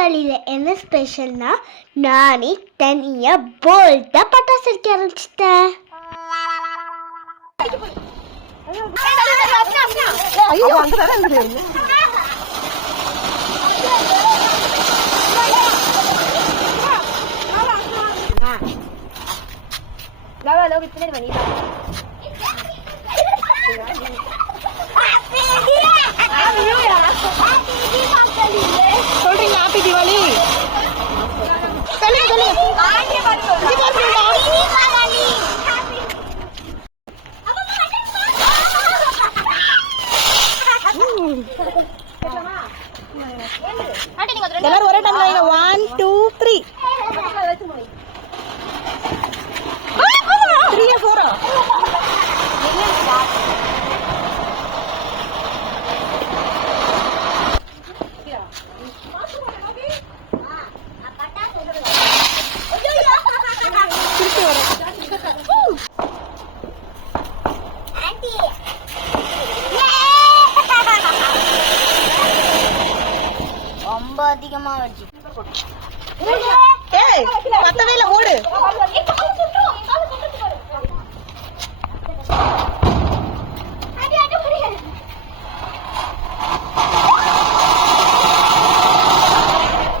தீபாவளியில் என்ன ஸ்பெஷல்னா நானே தனியாக போல்டாக பட்டாசு அடிக்க ஆரம்பிச்சிட்டேன் ஐயோ அந்த வேற இருக்குது சொல்றீங்க ஹாப்பி தீபாவளி சொல்லுங்க சொல்லுங்க எல்லாரும் ஒரே டைம்ல ஒன் டூ த்ரீ த்ரீ ஃபோரா அதிகமா வச்சு. ஏய் பத்தவே இல்ல ஓடு.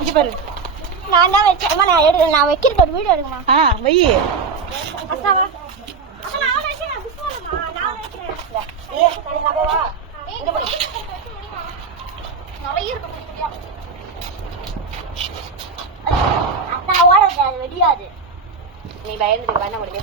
இங்க பாரு. நான் தான் வச்சேன். அம்மா, நான் எடு நான் வைக்கிறது ஒரு வீடியோ எடுக்குமா ஆ வை. நான் வைக்கிறேன்? நான் வைக்கிறேன். வெடியாது. நீ பயந்துட்டு வேணா உடனே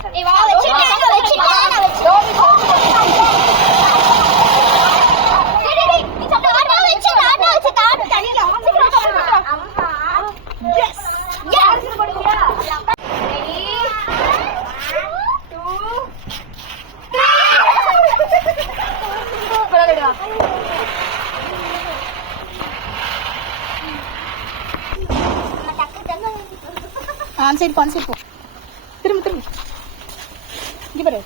ஆன் சைடு பான் சைடு போ. திரும்ப திரும்ப. இங்க பாரு!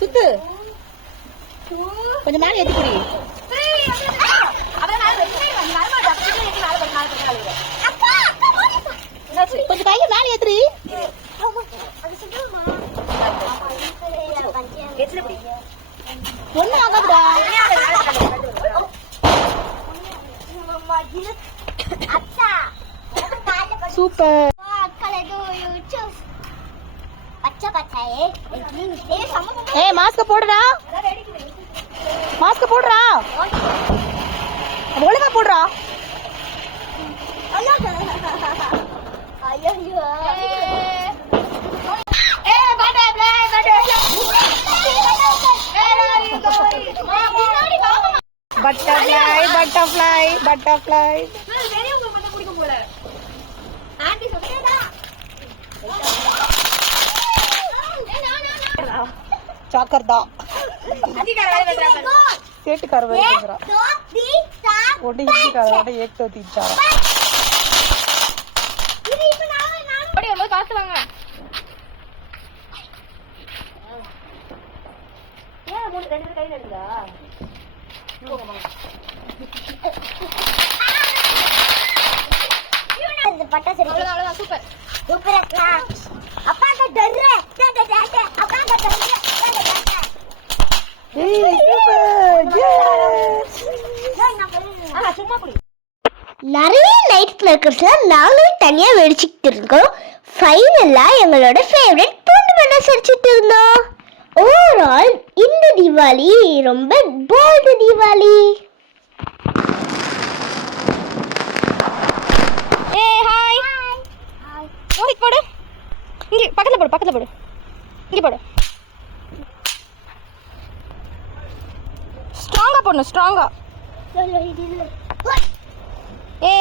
சுத்து. கொஞ்சம் மேலே போடுப்பா. கொஞ்சம் கையை மேலே ஏத்துறி சூப்பர். ஏ மாஸ்க் போடுடா. மாஸ்க் போடுறா ஒழுங்கா போடுறா பட்டர்ஃப்ளை பட்டர்ஃப்ளை பட்டர்ஃப்ளை சாக்கர் தான் ஒட்டு தீன் சார் சூப்பர் சூப்பர் டர்ற நிறைய லைட் ஃபிளக்கர்ஸ்லாம் நாங்களும் தனியாக வெடிச்சுக்கிட்டு இருக்கோம் ஃபைனலாக எங்களோட ஃபேவரட் பூண்டு பண்ண சிரிச்சிட்டு இருந்தோம். ஓவரால் இந்த தீபாவளி ரொம்ப போல்டு தீபாவளி. ஏ ஹாய் ஓடிக்கு போடு. இங்க பக்கத்துல போடு பக்கத்துல போடு. இங்க போடு. ஸ்ட்ராங்கா போடணும் ஸ்ட்ராங்கா ஏ